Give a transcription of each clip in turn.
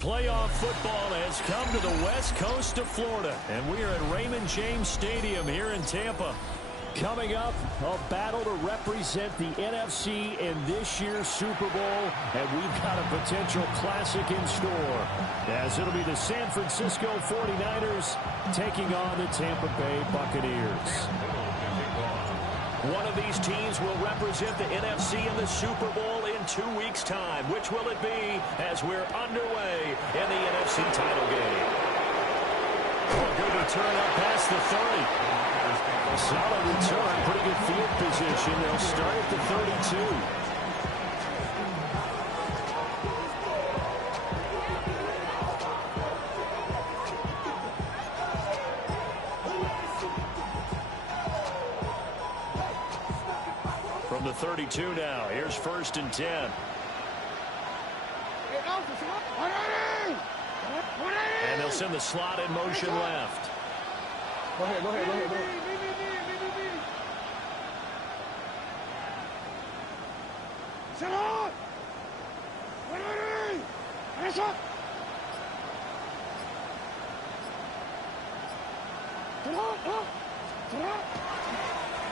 Playoff football has come to the west coast of Florida, and we are at Raymond James Stadium here in Tampa. Coming up, a battle to represent the NFC in this year's Super Bowl, and we've got a potential classic in store, as it'll be the San Francisco 49ers taking on the Tampa Bay Buccaneers. One of these teams will represent the NFC in the Super Bowl in 2 weeks' time. Which will it be as we're underway in the NFC title game? A good return up past the 30. Solid return, pretty good field position. They'll start at the 32. From the 32 now, here's 1st and 10. And they'll send the slot in motion left. Go ahead.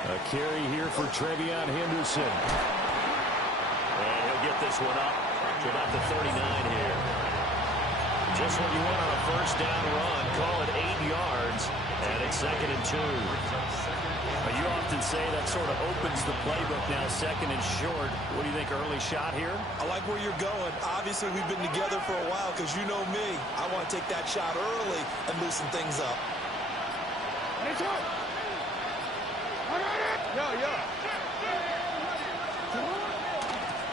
A carry here for Trevion Henderson. And he'll get this one up to about the 39 here. Just what you want on a first down run. Call it 8 yards. And it's 2nd and 2. You often say that sort of opens the playbook now, 2nd and short. What do you think, early shot here? I like where you're going. Obviously, we've been together for a while because you know me. I want to take that shot early and loosen things up.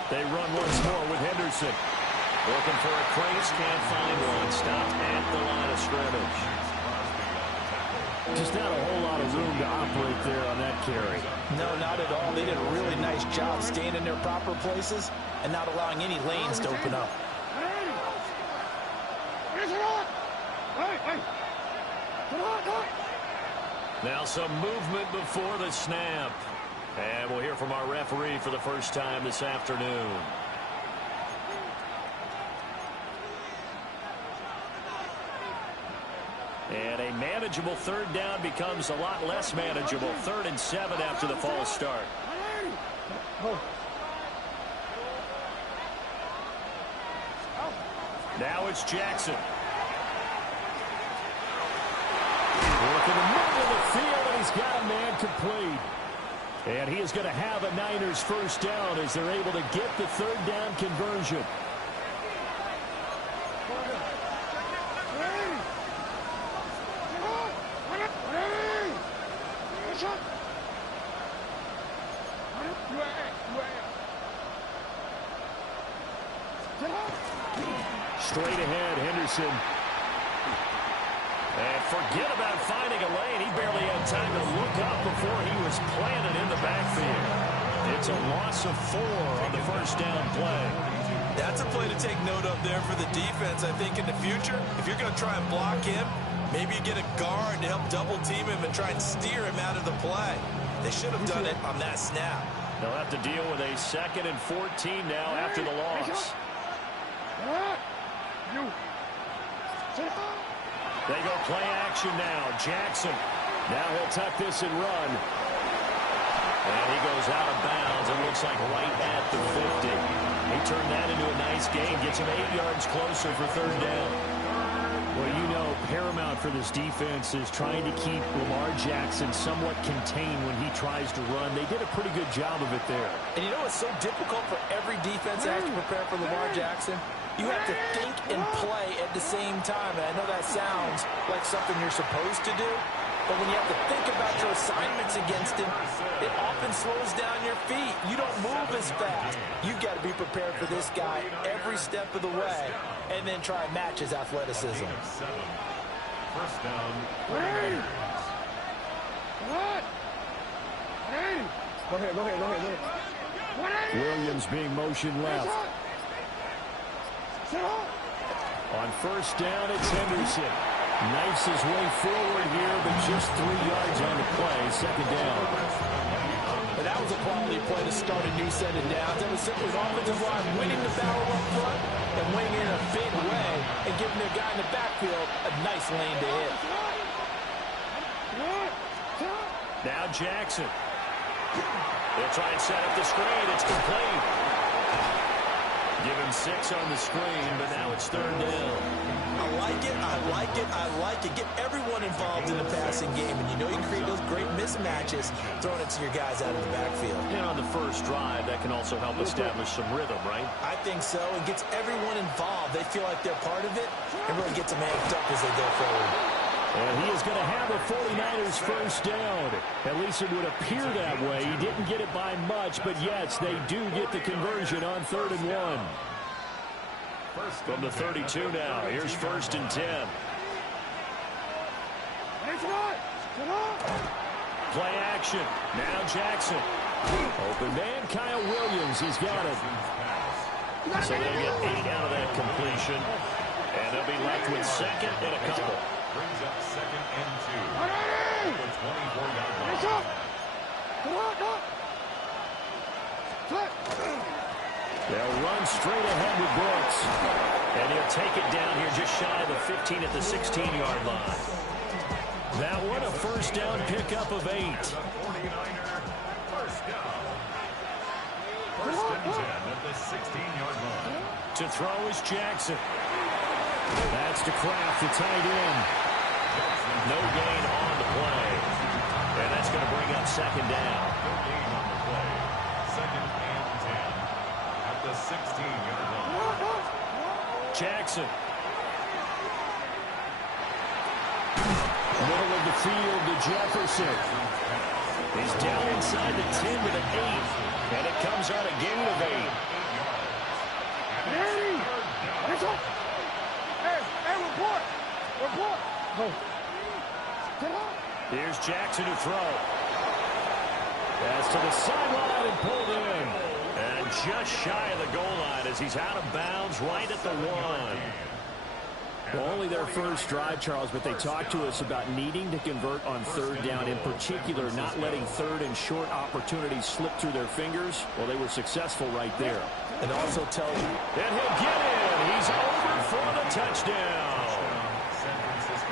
They run once more with Henderson. Looking for a crease, can't find one. Stopped at the line of scrimmage. Just not a whole lot of room to operate there on that carry. No, not at all. They did a really nice job staying in their proper places and not allowing any lanes to open up. Now some movement before the snap. And we'll hear from our referee for the first time this afternoon. And a manageable 3rd down becomes a lot less manageable. 3rd and 7 after the false start. Now it's Jackson. Work in the middle of the field, and he's got a man complete. And he is going to have a Niners first down as they're able to get the 3rd down conversion. Straight ahead, Henderson. And forget about finding a lane. He barely had time to look up before he was planted in the backfield. It's a loss of 4 on the first down play. That's a play to take note of there for the defense, I think, in the future. If you're going to try and block him, maybe you get a guard to help double team him and try and steer him out of the play. They should have done it on that snap. They'll have to deal with a 2nd and 14 now after the loss. They go play action now. Jackson. Now he'll tuck this and run. And he goes out of bounds. It looks like right at the 50. He turned that into a nice gain. Gets him 8 yards closer for 3rd down. Well, you know, paramount for this defense is trying to keep Lamar Jackson somewhat contained when he tries to run. They did a pretty good job of it there. And you know it's so difficult for every defense that has to prepare for Lamar Jackson? You have to think and play at the same time. And I know that sounds like something you're supposed to do, but when you have to think about your assignments against him, it often slows down your feet. You don't move as fast. You've got to be prepared for this guy every step of the way and then try and match his athleticism. First down. Go ahead. Williams being motioned left. On first down, it's Henderson. Knifes his way forward here, but just 3 yards on the play. 2nd down. But that was a quality play to start a new set of downs. That was simply an offensive line winning the battle up front and winning in a big way and giving their guy in the backfield a nice lane to hit. Now Jackson. They'll try and set up the screen. It's complete. Give him 6 on the screen, but now it's 3rd down. I like it, I like it, I like it. Get everyone involved in the passing game, and you know you can create those great mismatches throwing it to your guys out of the backfield. And on the first drive, that can also help establish some rhythm, right? I think so. It gets everyone involved. They feel like they're part of it, and really gets them amped up as they go forward. And he is going to have a 49ers first down. At least it would appear that way. He didn't get it by much, but yes, they do get the conversion on 3rd and 1. From the 32 now, here's 1st and 10. Play action. Now Jackson. Open man, Kyle Williams. He's got it. So they'll get 8 out of that completion. And they'll be left with 2nd and a couple. Brings up 2nd and 2. The 24-yard line. They'll run straight ahead with Brooks. And he'll take it down here just shy of the 15 at the 16-yard line. That one a first down pickup of 8. 49er first down. 1st and 10 at the 16-yard line. To throw is Jackson. That's to Kraft, the tight end. No gain on the play. And that's going to bring up 2nd down. No gain on the play. 2nd and 10 at the 16-yard line. Jackson. Middle of the field to Jefferson. He's down inside the 10 with an 8. And it comes out a gain of 8. Here's Jackson to throw. That's to the sideline and pulled in. And just shy of the goal line as he's out of bounds right at the 1. Well, only their first drive, Charles, but they talked to us about needing to convert on 3rd down, in particular not letting 3rd and short opportunities slip through their fingers. Well, they were successful right there. And also tell you. And he'll get in. He's over for the touchdown.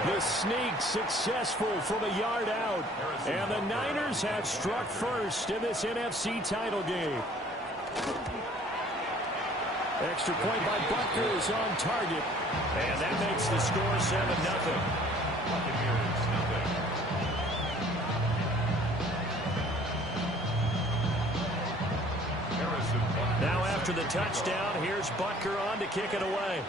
The sneak successful from a yard out. And the Niners have struck first in this NFC title game. Extra point by Butker is on target. And that makes the score 7-0. Buccaneers, nothing. Now after the touchdown, here's Butker on to kick it away.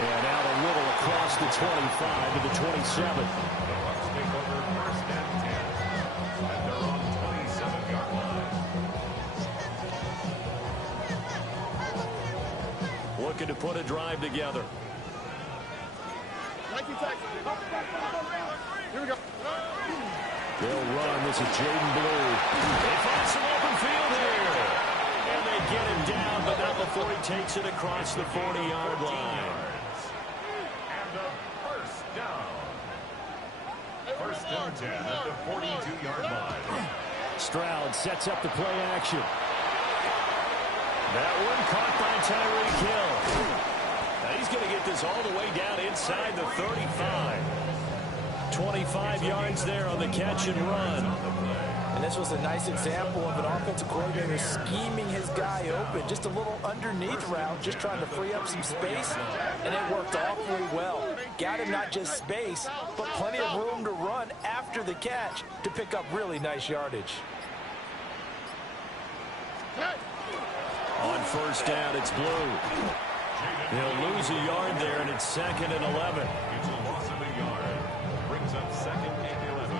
And out a little across the 25 to the 27. The Bucs take over 1st and 10. And they're on 27-yard line. Looking to put a drive together. Here we go. They'll run. This is Jaden Blue. They find some open field here. And they get him down, but not before he takes it across the 40-yard line. And a first down. 1st and 10 at the 42-yard line. Stroud sets up the play action. That one caught by Tyreek Hill. Now he's going to get this all the way down inside the 35. 25 yards there on the catch and run. And this was a nice example of an offensive coordinator scheming his guy open. Just a little underneath route, just trying to free up some space. And it worked awfully well. Got him not just space, but plenty of room to run after the catch to pick up really nice yardage. On first down, it's Blue. He'll lose a yard there, and it's 2nd and 11. It's a loss of a yard. Brings up 2nd and 11.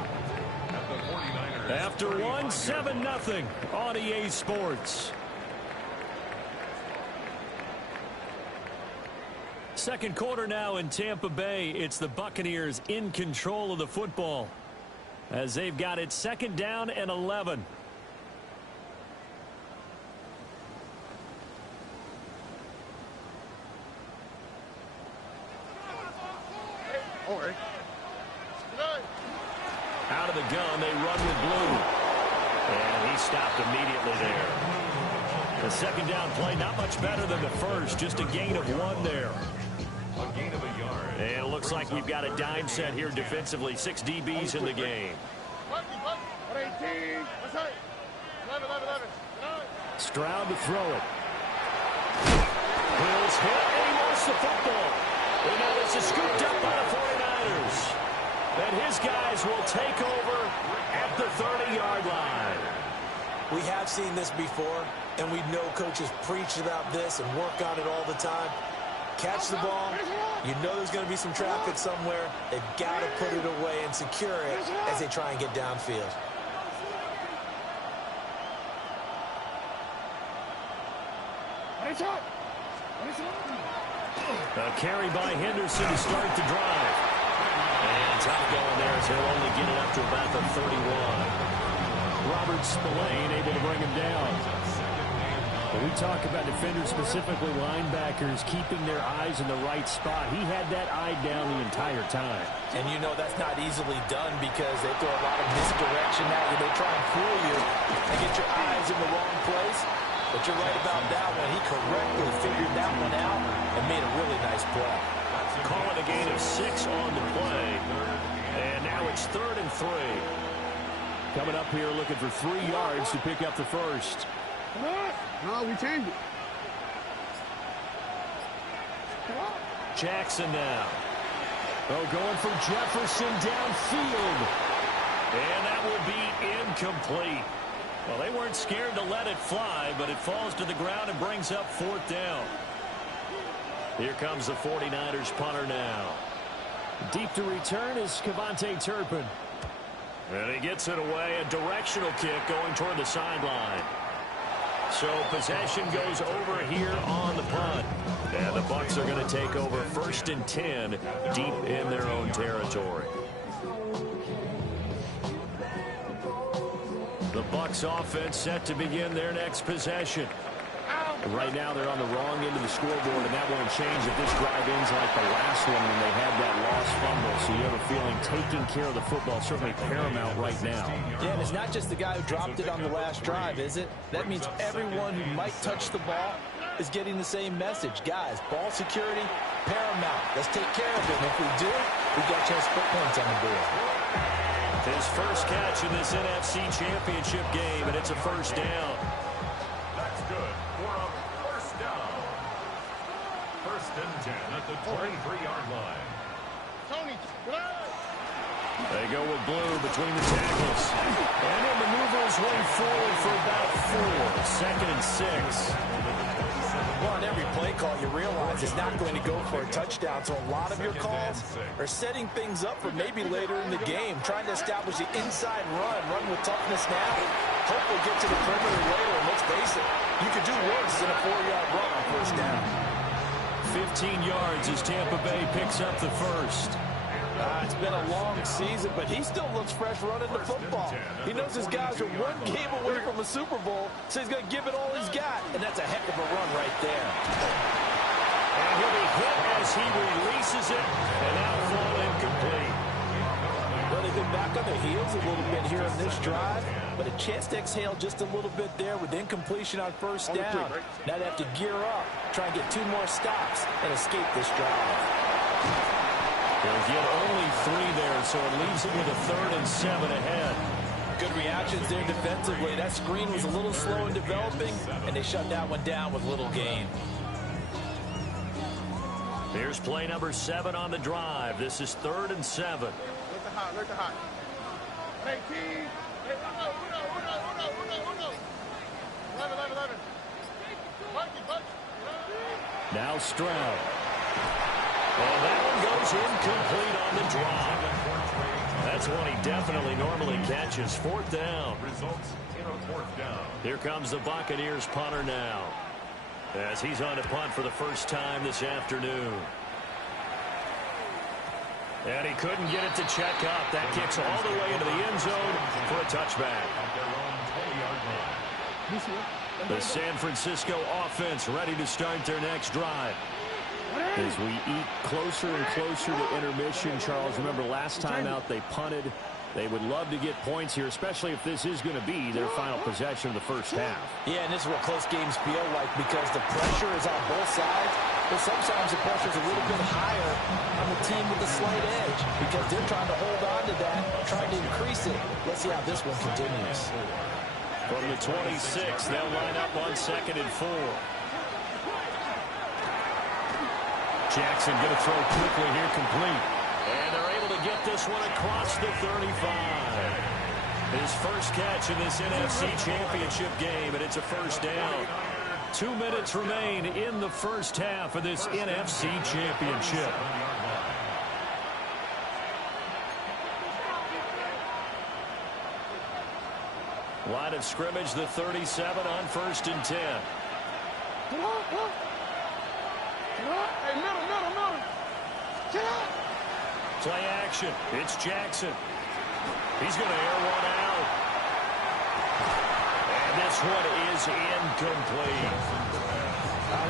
At the 49ers. After one, 7-0 on EA Sports. Second quarter now in Tampa Bay. It's the Buccaneers in control of the football as they've got it 2nd down and 11. Out of the gun, they run with blue. And he stopped immediately there. The second down play, not much better than the first. Just a gain of 1 there. A gain of a yard. And it looks like we've got a dime set here defensively. 6 DBs in the game. Stroud to throw it. Hills hit, and he lost the football. And now this is scooped up by the 49ers. And his guys will take over at the 30-yard line. We have seen this before, and we know coaches preach about this and work on it all the time. Catch the ball. You know there's going to be some traffic somewhere. They've got to put it away and secure it as they try and get downfield. A carry by Henderson to start the drive. And tough going there as he'll only get it up to about the 31. Robert Spillane able to bring him down. When we talk about defenders, specifically linebackers, keeping their eyes in the right spot, he had that eye down the entire time. And you know that's not easily done because they throw a lot of misdirection at you. They try and fool you and get your eyes in the wrong place. But you're right about that one. He correctly figured that one out and made a really nice play. Call it a gain of 6 on the play. And now it's 3rd and 3. Coming up here looking for 3 yards to pick up the first. No, we changed it. Jackson now. Oh, going for Jefferson downfield. And that will be incomplete. Well, they weren't scared to let it fly, but it falls to the ground and brings up 4th down. Here comes the 49ers punter now. Deep to return is Kevontae Turpin. And he gets it away. A directional kick going toward the sideline. So possession goes over here on the punt. And the Bucs are going to take over 1st and 10 deep in their own territory. The Bucs offense set to begin their next possession. Right now they're on the wrong end of the scoreboard, and that won't change if this drive ends like the last one when they had that lost fumble. So you have a feeling taking care of the football is certainly paramount right now. Yeah, and it's not just the guy who dropped it on the last drive, is it? That means everyone who might touch the ball is getting the same message. Guys, ball security, paramount. Let's take care of it. And if we do, we've got a chance to put points on the board. His first catch in this NFC Championship game, and it's a 1st down. That's good for a 1st down. 1st and 10 at the 23-yard line. They go with blue between the tackles. And it maneuvers one forward for about 4. 2nd and 6. Well, on every play call, you realize it's not going to go for a touchdown. So a lot of your calls are setting things up for maybe later in the game, trying to establish the inside run with toughness now. Hopefully get to the perimeter later. And let's face it, you could do worse than a 4-yard run on 1st down. 15 yards as Tampa Bay picks up the first. It's been a long season, but he still looks fresh running the football. He knows his guys are 1 game away from a Super Bowl, so he's going to give it all he's got, and that's a heck of a run right there. And he'll be hit as he releases it, and that'll fall incomplete. Well, they've been back on their heels a little bit here in this drive, but a chance to exhale just a little bit there with incompletion on 1st down. Now they have to gear up, try and get 2 more stops, and escape this drive. They'll get only 3 there, so it leaves them with a 3rd and 7 ahead. Good reactions there defensively. That screen was a little slow in developing, and they shut that one down with little gain. Here's play number 7 on the drive. This is 3rd and 7. Look the hot, look the hot. Hey, T. Hey, Now Stroud. And that one goes incomplete on the drop. That's one he definitely normally catches. 4th down. Results in a 4th down. Here comes the Buccaneers punter now, as he's on to punt for the first time this afternoon. And he couldn't get it to check up. That kicks all the way into the end zone for a touchback. At their own 20-yard line. The San Francisco offense ready to start their next drive. As we eat closer and closer to intermission, Charles, remember last time out they punted. They would love to get points here, especially if this is going to be their final possession of the first half. Yeah, and this is what close games feel like because the pressure is on both sides, but sometimes the pressure is a little bit higher on the team with the slight edge because they're trying to hold on to that, trying to increase it. Let's see how this one continues. From the 26, they'll line up on 2nd and 4. Jackson going to throw quickly here, complete. And they're able to get this one across the 35. His first catch in this NFC Championship game, and it's a first down. 2 minutes remain in the first half of this NFC Championship. Line of scrimmage, the 37 on 1st and 10. Hey, middle. Get out. Play action. It's Jackson. He's going to air one out. And this one is incomplete.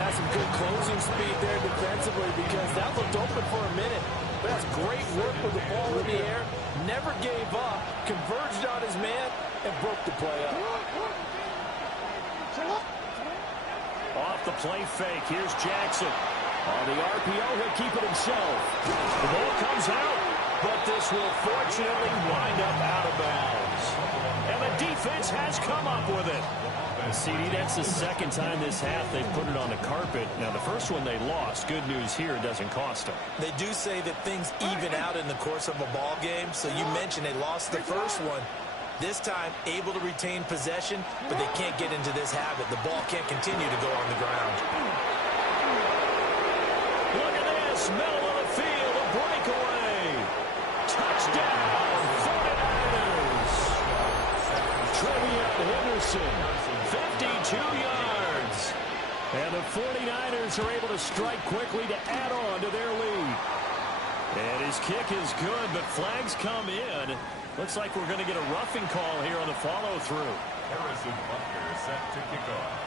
That's some good closing speed there defensively because that looked open for a minute. But that's great work with the ball in the air. Never gave up. Converged on his man and broke the play up. Off the play fake. Here's Jackson. On the RPO, he'll keep it himself. The ball comes out, but this will fortunately wind up out of bounds. And the defense has come up with it. CD, that's the second time this half they've put it on the carpet. Now, the first one they lost. Good news here, it doesn't cost them. They do say that things even out in the course of a ball game. So you mentioned they lost the first one. This time, able to retain possession, but they can't get into this habit. The ball can't continue to go on the ground. Look at this, middle of the field, a breakaway. Touchdown, 49ers. Trevion Henderson, 52 yards. And the 49ers are able to strike quickly to add on to their lead. And his kick is good, but flags come in. Looks like we're going to get a roughing call here on the follow-through. Harrison Butker set to kick off.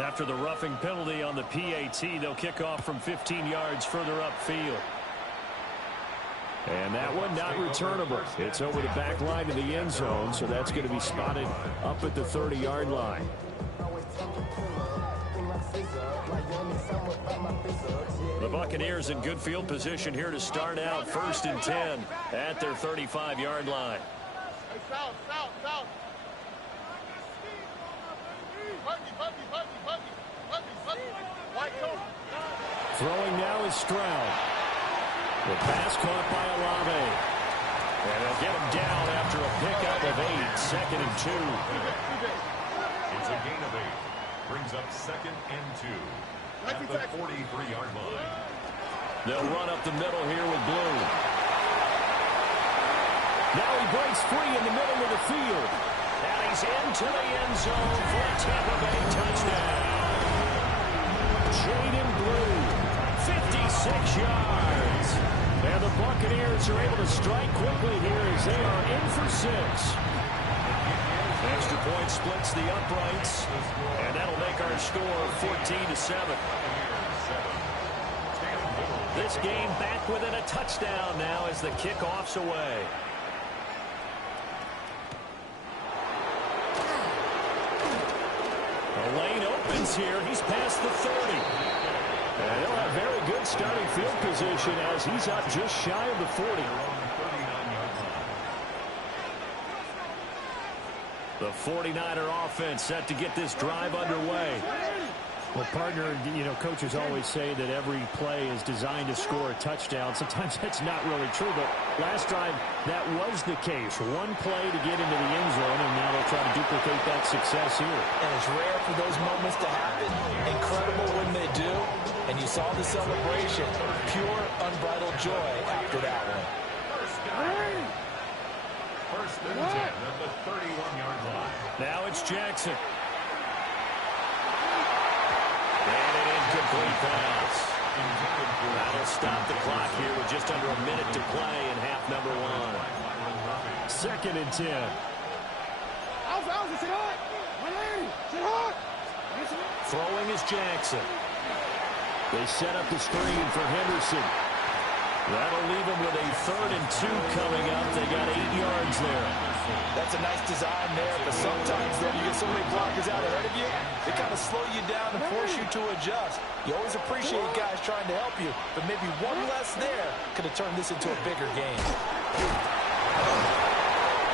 After the roughing penalty on the PAT, they'll kick off from 15 yards further upfield. And that one not returnable. It's over the back line of the end zone, so that's going to be spotted up at the 30-yard line. The Buccaneers in good field position here to start out 1st and 10 at their 35-yard line. Hey, south. Buggy. White coat. Throwing now is Stroud. The pass caught by Olave. And they'll get him down after a pickup of 8, 2nd and 2. It's a gain of 8. Brings up 2nd and 2. At the 43-yard line. They'll run up the middle here with Blue. Now he breaks free in the middle of the field. And he's into the end zone for a Tampa Bay touchdown. Jaden Blue, 56 yards. And the Buccaneers are able to strike quickly here as they are in for 6. Extra point splits the uprights, and that'll make our score 14-7. This game back within a touchdown now as the kickoff's away. The lane opens here. He's past the 30. And he'll have very good starting field position as he's up just shy of the 40. The 49er offense set to get this drive underway. Well, partner, you know, coaches always say that every play is designed to score a touchdown. Sometimes that's not really true, but last drive, that was the case. One play to get into the end zone, and now they'll try to duplicate that success here. And it's rare for those moments to happen. Incredible when they do. And you saw the celebration. Pure, unbridled joy after that one. First and 10 at the 31-yard line. Now it's Jackson. And an incomplete pass. That'll stop the clock here with just under a minute to play in half number 1. 2nd and 10. Throwing is Jackson. They set up the screen for Henderson. That'll leave them with a 3rd and 2 coming up. They got 8 yards there. That's a nice design there, but sometimes, though, you get so many blockers out ahead of you, they kind of slow you down and force you to adjust. You always appreciate guys trying to help you, but maybe one less there could have turned this into a bigger game.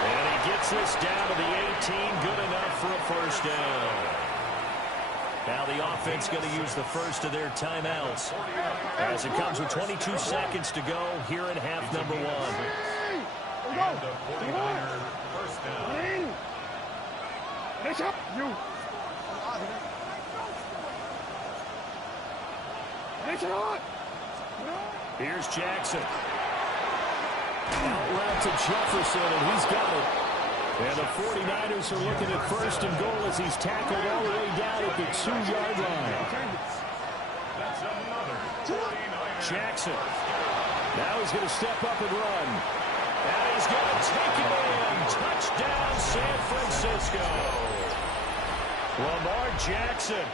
And he gets this down to the 18, good enough for a first down. Now the offense going to use the first of their timeouts as it comes with 22 seconds to go here in half number 1. And the 49er first down. Here's Jackson. Out route to Jefferson, and he's got it. And the 49ers are looking at 1st and goal as he's tackled all the way down at the 2-yard line. That's another 49er. Jackson. Now he's going to step up and run. And he's going to take it in. Touchdown, San Francisco. Lamar Jackson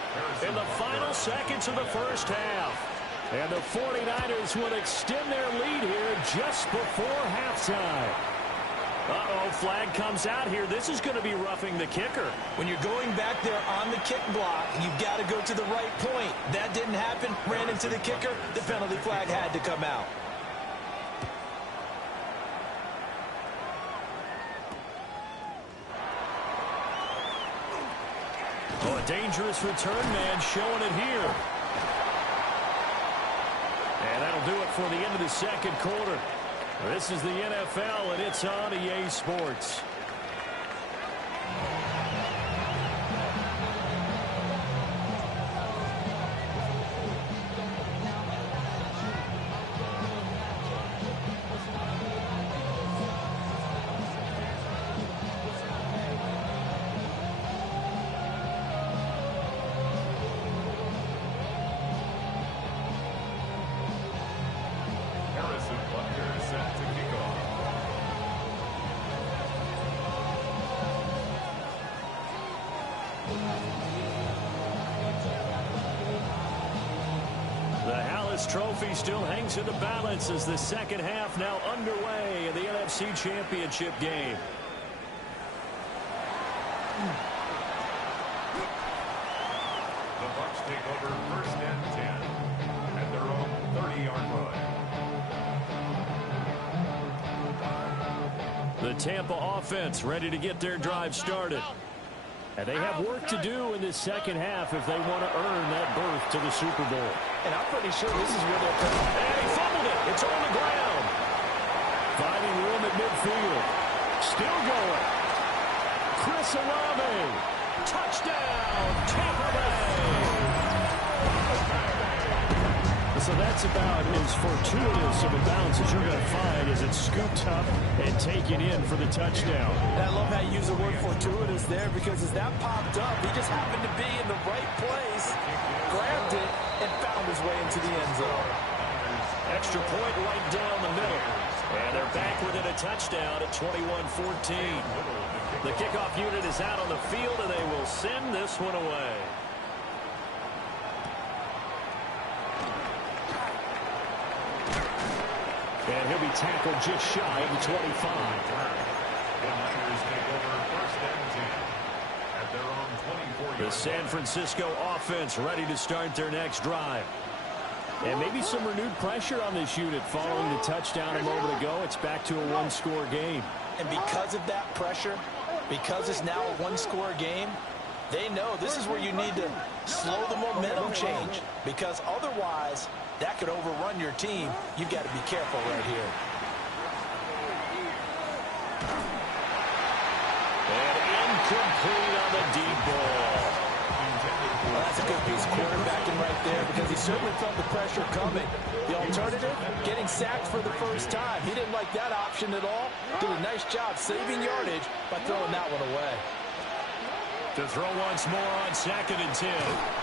in the final seconds of the first half. And the 49ers will extend their lead here just before halftime. Uh-oh, flag comes out here. This is going to be roughing the kicker. When you're going back there on the kick block, you've got to go to the right point. That didn't happen. Ran into the kicker. The penalty flag had to come out. Oh, a dangerous return man showing it here. And that'll do it for the end of the second quarter. This is the NFL, and it's on EA Sports. Trophy still hangs in the balance as the second half now underway in the NFC Championship game. The Bucs take over 1st and 10 at their own 30-yard line. The Tampa offense ready to get their drive started. And they have work to do in this second half if they want to earn that berth to the Super Bowl. And I'm pretty sure this is where they're coming. And he fumbled it. It's on the ground. Finding room at midfield. Still going. Chris Olave. Touchdown, Tampa Bay. So that's about as fortuitous of a bounce as you're going to find as it's scooped up and taken in for the touchdown. And I love how you use the word fortuitous there because as that popped up, he just happened to be in the right place, grabbed it, and found his way into the end zone. Extra point right down the middle. And they're back within a touchdown at 21-14. The kickoff unit is out on the field, and they will send this one away. And he'll be tackled just shy of the 25. The Niners take over 1st and 10 at their own 24-yard line. The San Francisco offense ready to start their next drive. And maybe some renewed pressure on this unit following the touchdown a moment ago. It's back to a one-score game. And because of that pressure, because it's now a one-score game, they know this is where you need to slow the momentum change because otherwise that could overrun your team. You've got to be careful right here. And incomplete on the deep ball. Well, that's a good piece of quarterbacking right there because he certainly felt the pressure coming. The alternative, getting sacked for the first time. He didn't like that option at all. Did a nice job saving yardage by throwing that one away. To throw once more on 2nd and 10.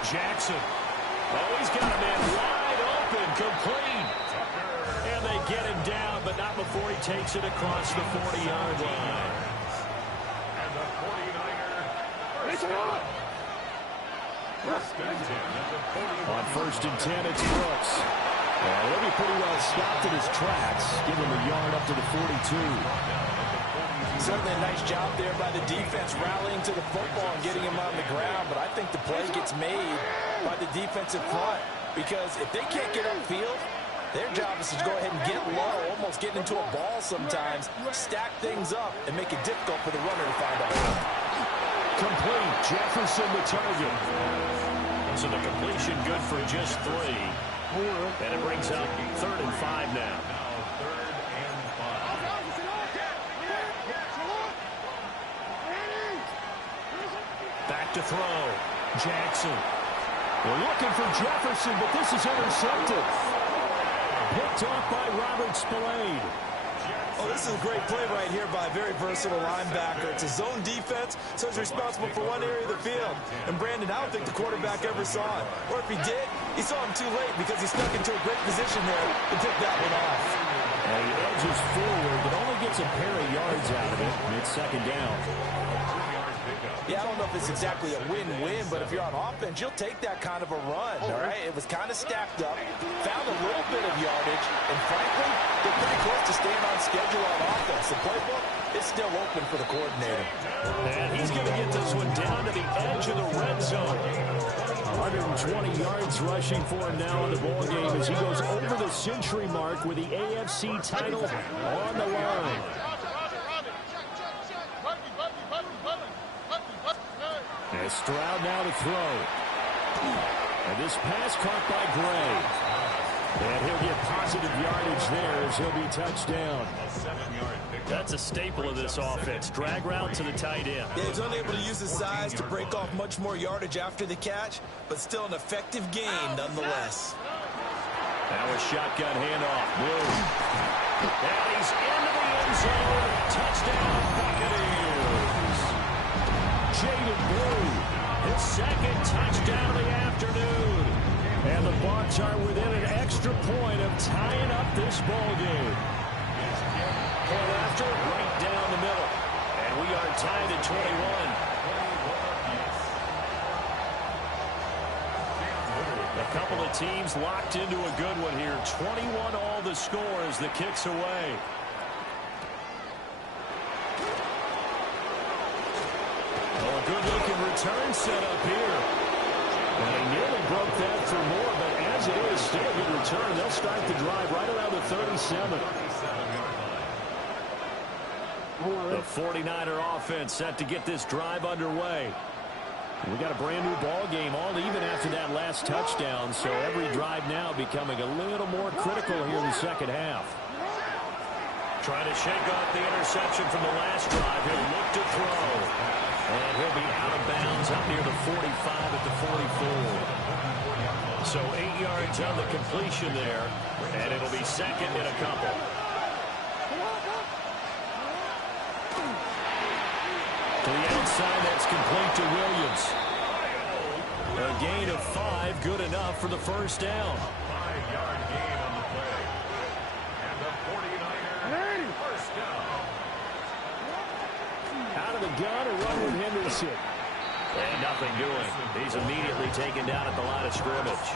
Jackson. Oh, he's got a man wide open, complete. And they get him down, but not before he takes it across the 40-yard line. And the 49er On 1st and 10, it's Brooks. And he'll be pretty well stopped in his tracks. Give him a yard up to the 42. Certainly a nice job there by the defense rallying to the football and getting him on the ground. But I think the play gets made by the defensive front. Because if they can't get upfield, their job is to go ahead and get low, almost get into a ball sometimes, stack things up, and make it difficult for the runner to find a hole. Complete. Jefferson the target. So the completion good for just 3. And it brings up 3rd and 5 now. Back to throw. Jackson. They're looking for Jefferson, but this is intercepted. Picked off by Robert Spillane. Oh, this is a great play right here by a very versatile linebacker. It's a zone defense, so he's responsible for one area of the field. And Brandon, I don't think the quarterback ever saw it. Or if he did, he saw him too late because he stuck into a great position there to pick that one off. And he edges forward, but only gets a pair of yards out of it. And it's 2nd down. Yeah, I don't know if it's exactly a win-win, but if you're on offense, you'll take that kind of a run, all right? It was kind of stacked up, found a little bit of yardage, and frankly, they're pretty close to staying on schedule on offense. The playbook is still open for the coordinator. And he's going to get this one down to the edge of the red zone. 120 yards rushing for him now in the ballgame as he goes over the century mark with the AFC title on the line. And Stroud now to throw. And this pass caught by Gray. And he'll get positive yardage there as he'll be touched down. That's a staple of this offense. Drag route to the tight end. Yeah, he's unable to use his size to break off much more yardage after the catch, but still an effective gain nonetheless. That was shotgun handoff. Blue. And he's into the end zone. Touchdown, Buccaneers. Jaden Blue, his 2nd touchdown of the afternoon. And the Bucs are within an extra point of tying up this ball game. Point after, right down the middle. And we are tied at 21. A couple of teams locked into a good one here. 21 all the score as the kick's away. Oh, a good-looking return set up here. And he nearly broke that for more, but as it is, still a good return. They'll start the drive right around the 37. The 49er offense set to get this drive underway. We got a brand new ball game, all even after that last touchdown, so every drive now becoming a little more critical here in the 2nd half. Trying to shake off the interception from the last drive. He'll look to throw. And he'll be out of bounds up near the 45 at the 44. So 8 yards on the completion there, and it'll be 2nd and a couple. To the outside, that's complete to Williams. A gain of 5, good enough for the 1st down. 5-yard gain on the play. And the 49ers first down. Out of the gun, a run with Henderson. And nothing doing. He's immediately taken down at the line of scrimmage.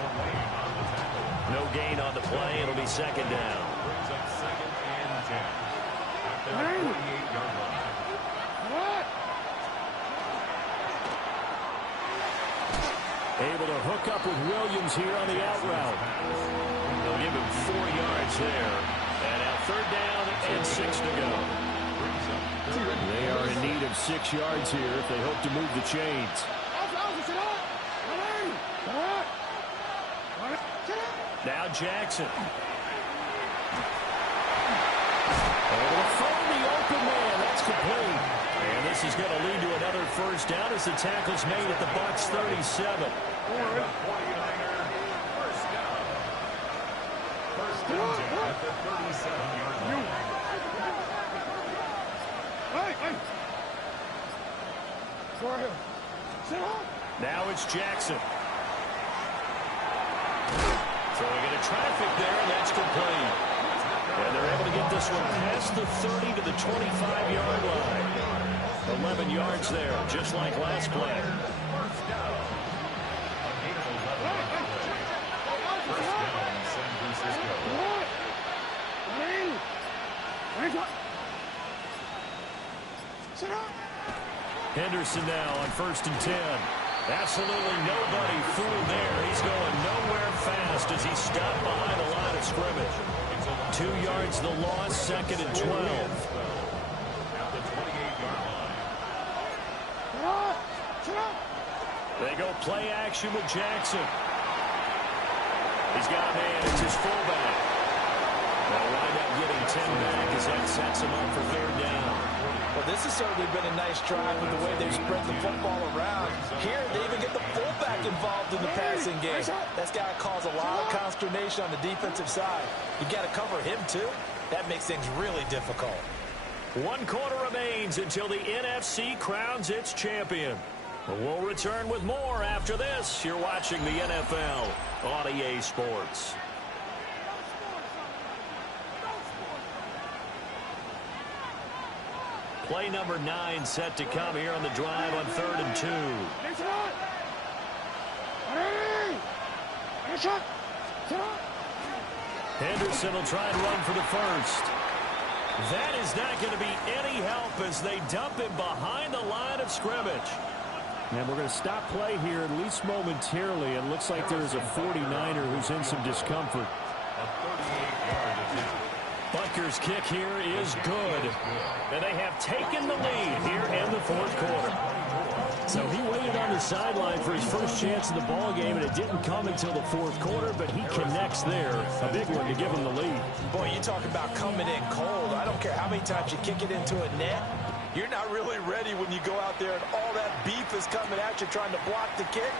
No gain on the play. It'll be 2nd down. Brings up 2nd and 10. At the 48-yard line. Able to hook up with Williams here on the out route. They'll give him 4 yards there. And now 3rd down and 6 to go. They are in need of 6 yards here if they hope to move the chains. Now Jackson. Able to find the open man. That's complete. And this is going to lead to another 1st down as the tackle's made at the Bucs 37. The 49er first down. 1st and 10 at the 37-yard line. Now it's Jackson. Throwing into traffic there, and that's complete. And they're able to get this one past the 30 to the 25-yard line. 11 yards there, just like last play. first down. A gain of 11 on the play. First down, San Francisco. Henderson now on 1st and 10. Absolutely nobody fooled there. He's going nowhere fast as he stopped behind the line of scrimmage. 2 yards the loss, 2nd and 12. At the 28-yard line. They go play action with Jackson. He's got a man. It's his fullback. They'll wind up getting 10 back as that sets him up for 3rd down. Well, this has certainly been a nice drive with the way they've spread the football around. Here, they even get the fullback involved in the passing game. That's got to cause a lot of consternation on the defensive side. You got to cover him, too. That makes things really difficult. 1 quarter remains until the NFC crowns its champion. We'll return with more after this. You're watching the NFL on EA Sports. Play number 9 set to come here on the drive on 3rd and 2. Henderson will try and run for the first. That is not going to be any help as they dump him behind the line of scrimmage. And we're going to stop play here at least momentarily. It looks like there is a 49er who's in some discomfort. A 38-yard attempt. Butker's kick here is good. And they have taken the lead here in the 4th quarter. So he waited on the sideline for his first chance in the ball game, and it didn't come until the 4th quarter, but he connects there. A big one to give him the lead. Boy, you talk about coming in cold. I don't care how many times you kick it into a net. You're not really ready when you go out there and all that beef is coming at you trying to block the kick.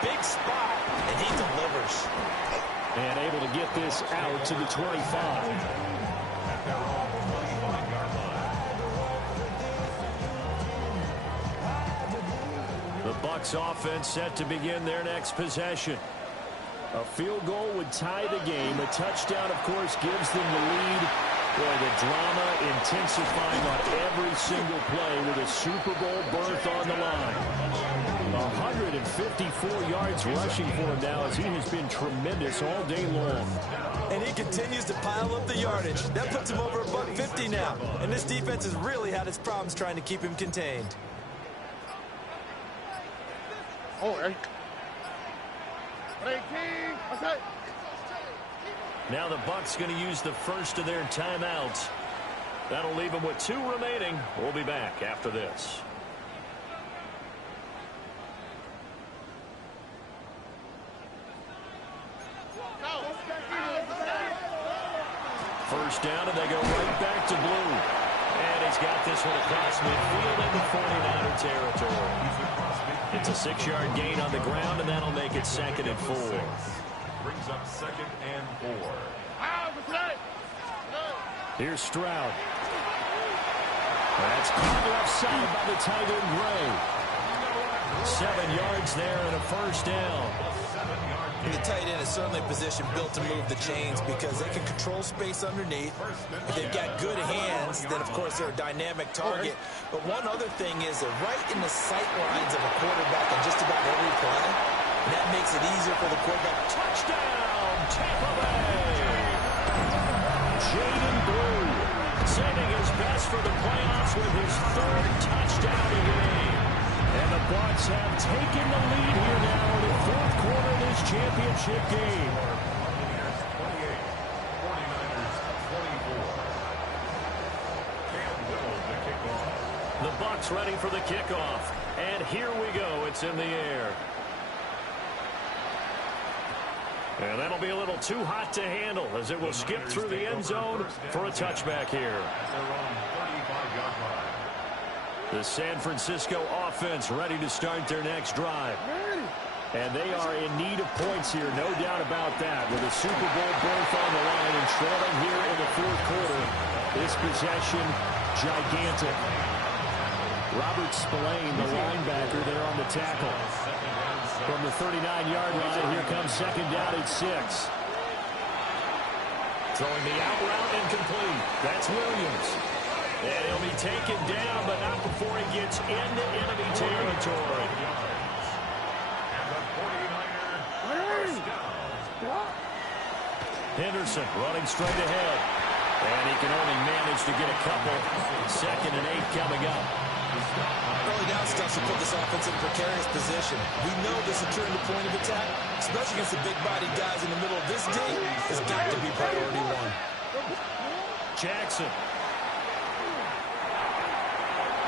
Big spot, and he delivers. And able to get this out to the 25. At their own 25-yard line. The Bucs offense set to begin their next possession. A field goal would tie the game. A touchdown, of course, gives them the lead. Boy, the drama intensifying on every single play with a Super Bowl berth on the line. 154 yards rushing for him now as he has been tremendous all day long. And he continues to pile up the yardage. That puts him over $150 now. And this defense has really had its problems trying to keep him contained. Oh, hey. Hey, King. Okay. Now the Bucs going to use the first of their timeouts. That'll leave them with 2 remaining. We'll be back after this. First down, and they go right back to blue. And he's got this one across midfield into 49er territory. It's a 6-yard gain on the ground, and that'll make it 2nd and 4. Brings up 2nd and 4. Here's Stroud. That's caught left side by the tight end Gray. 7 yards there and a first down. The tight end is certainly a position built to move the chains because they can control space underneath. If they've got good hands, then, of course, they're a dynamic target. But one other thing is they're right in the sight lines of a quarterback on just about every play. And that makes it easier for the quarterback. Touchdown, Tampa Bay! Jaden Blue saving his best for the playoffs with his 3rd touchdown a game. And the Bucs have taken the lead here now in the 4th quarter of this championship game. 28, 49ers 24. Cam Whittle to kick off. The Bucs ready for the kickoff. And here we go. It's in the air. And that'll be a little too hot to handle as it will skip through the end zone for a touchback here. At their own 35-yard line. The San Francisco offense ready to start their next drive. And they are in need of points here, no doubt about that. With a Super Bowl berth on the line and trailing here in the 4th quarter. This possession, gigantic. Robert Spillane, the linebacker, there on the tackle. From the 39-yard line, here comes 2nd down at 6. Throwing the out route incomplete. That's Williams. And he'll be taken down, but not before he gets into enemy territory. Henderson running straight ahead. And he can only manage to get a couple. 2nd and 8 coming up. Early down stuff to put this offense in a precarious position. We know this is turning the point of attack, especially against the big-bodied guys in the middle of this D, has got to be priority one. Jackson.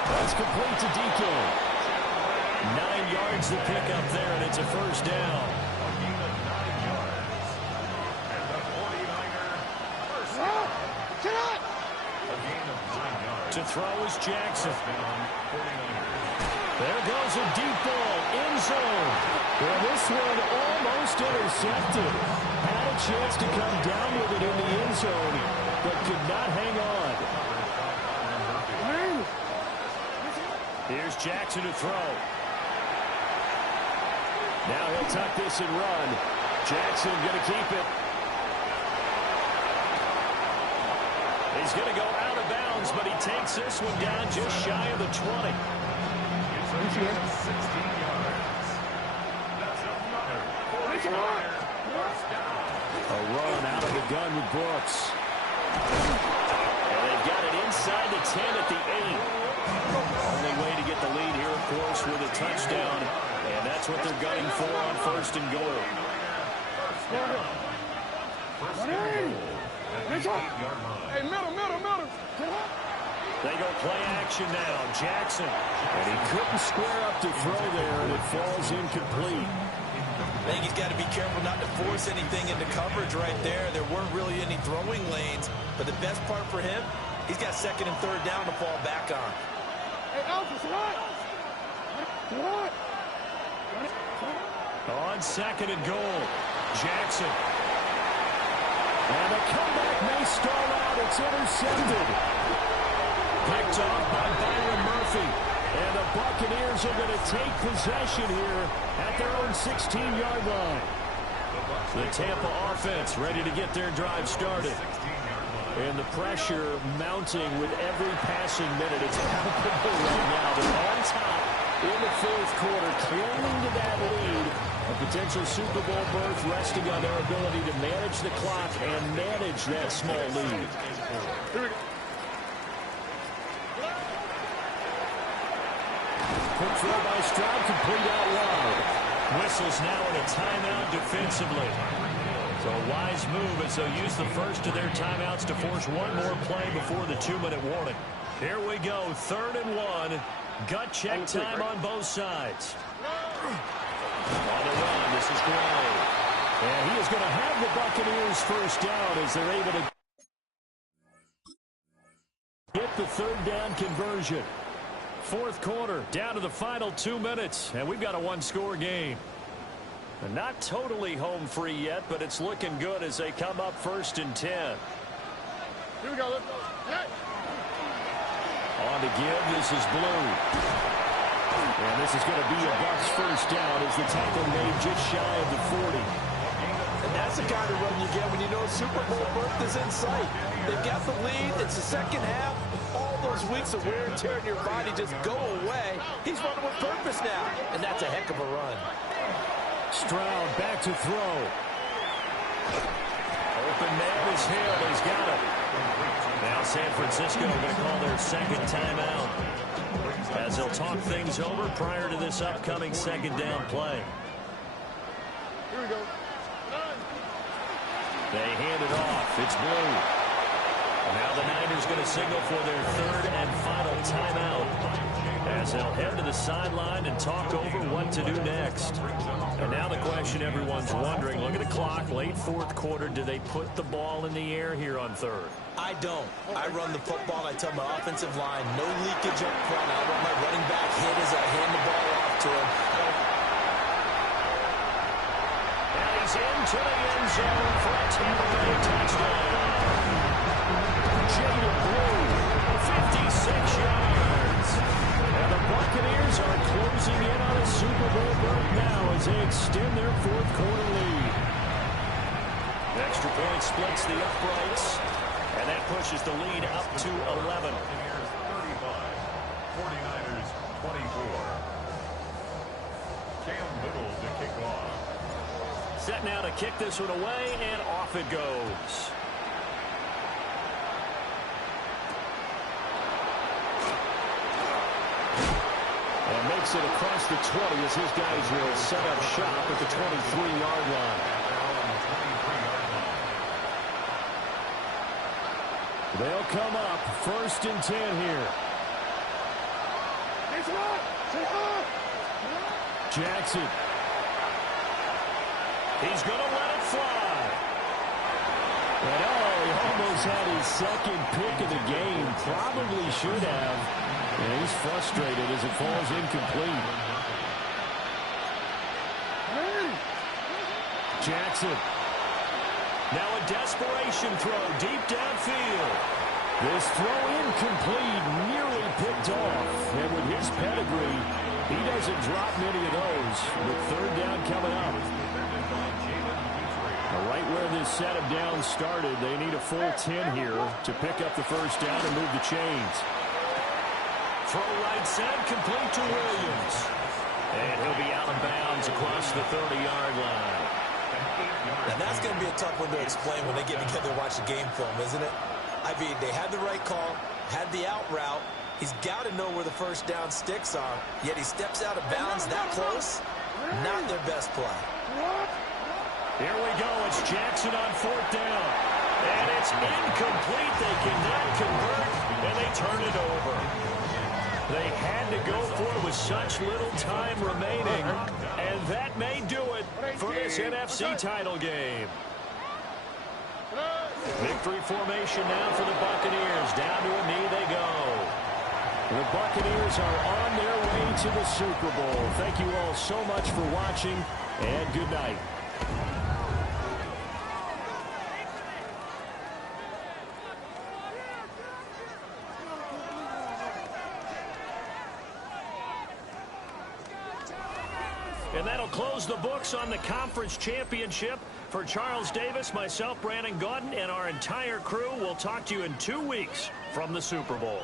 That's complete to DK. 9 yards to pick up there, and it's a first down. A gain of 9 yards. And the 49er first down. A gain of 9 yards. To throw is Jackson. Down 49ers. There goes a deep ball, end zone. Well, this one almost intercepted. Had a chance to come down with it in the end zone, but could not hang on. Here's Jackson to throw. Now he'll tuck this and run. Jackson going to keep it. He's going to go out of bounds, but he takes this one down just shy of the 20. It's a gain of 16 yards. That's another 49er first down. A run out of the gun with Brooks. And they've got it inside the 10 at the 8. Only way to get the lead here, of course, with a touchdown. And that's what they're gunning for on 1st and goal. First and goal. At the 8-yard line. Hey, middle. They go play action now. Jackson. And he couldn't square up to throw there, and it falls incomplete. I think he's got to be careful not to force anything into coverage right there. There weren't really any throwing lanes. But the best part for him, he's got 2nd and 3rd down to fall back on. Hey, Alpha, what? On 2nd and goal, Jackson. And the comeback may stall out. It's intercepted. Picked off by Byron Murphy. And the Buccaneers are going to take possession here at their own 16-yard line. The Tampa offense ready to get their drive started. And the pressure mounting with every passing minute. It's palpable right now. They're on top in the 4th quarter, clinging to that lead. A potential Super Bowl berth resting on their ability to manage the clock and manage that small lead. Quick throw by Stroud, complete out wide. Whistles now in a timeout defensively. So a wise move as they'll use the first of their timeouts to force one more play before the 2-minute warning. Here we go, 3rd and 1. Gut check time on both sides. On the run, this is Gray. And he is going to have the Buccaneers first down as they're able to get the 3rd down conversion. 4th quarter, down to the final 2 minutes, and we've got a 1-score game. Not totally home free yet, but it's looking good as they come up 1st and 10. Here we go, let's go. Hey. On to give, this is Blue. And this is going to be a Bucs first down as the tackle made just shy of the 40. And that's the kind of run you get when you know Super Bowl berth is in sight. They've got the lead. It's the 2nd half. All those weeks of wear and tear in your body just go away. He's running with purpose now, and that's a heck of a run. Stroud back to throw. Open man is Hill. He's got it. Now San Francisco going to call their 2nd timeout as they'll talk things over prior to this upcoming 2nd down play. Here we go. They hand it off. It's Blue. Now the Niners going to signal for their 3rd and final timeout as they'll head to the sideline and talk over what to do next. And now the question everyone's wondering, look at the clock, late 4th quarter, do they put the ball in the air here on 3rd? I don't. I run the football, and I tell my offensive line, no leakage up front. I want my running back hit as I hand the ball off to him. And he's into the end zone for a Tampa Bay touchdown. Jada Blue, 56 yards. And the Buccaneers are closing in on a Super Bowl berth now as they extend their 4th quarter lead. The extra point splits the uprights, and that pushes the lead up to 11. 35, 49ers 24. Cam Little to kick off. Set now to kick this one away, and off it goes. And makes it across the 20 as his guys will set up shop at the 23-yard line. They'll come up 1st and 10 here. Jackson. He's going to let it fly. And he almost had his second pick of the game. Probably should have. And he's frustrated as it falls incomplete. Jackson. Now a desperation throw deep downfield. This throw incomplete, nearly picked off. And with his pedigree, he doesn't drop many of those. With 3rd down coming up. Right where this set of downs started, they need a full 10 here to pick up the 1st down and move the chains. Throw right side, complete to Williams. And he'll be out of bounds across the 30-yard line. And that's going to be a tough one to explain when they get together and watch the game film, isn't it? I mean, they had the right call, had the out route. He's got to know where the 1st down sticks are, yet he steps out of bounds that close. Not their best play. Here we go. It's Jackson on 4th down. And it's incomplete. They cannot convert, and they turn it over. They had to go for it with such little time remaining, and that may do it for this NFC title game. Victory formation now for the Buccaneers. Down to a knee they go. The Buccaneers are on their way to the Super Bowl. Thank you all so much for watching, and good night. And that'll close the books on the conference championship. For Charles Davis, myself, Brandon Gaudin, and our entire crew, we'll talk to you in 2 weeks from the Super Bowl.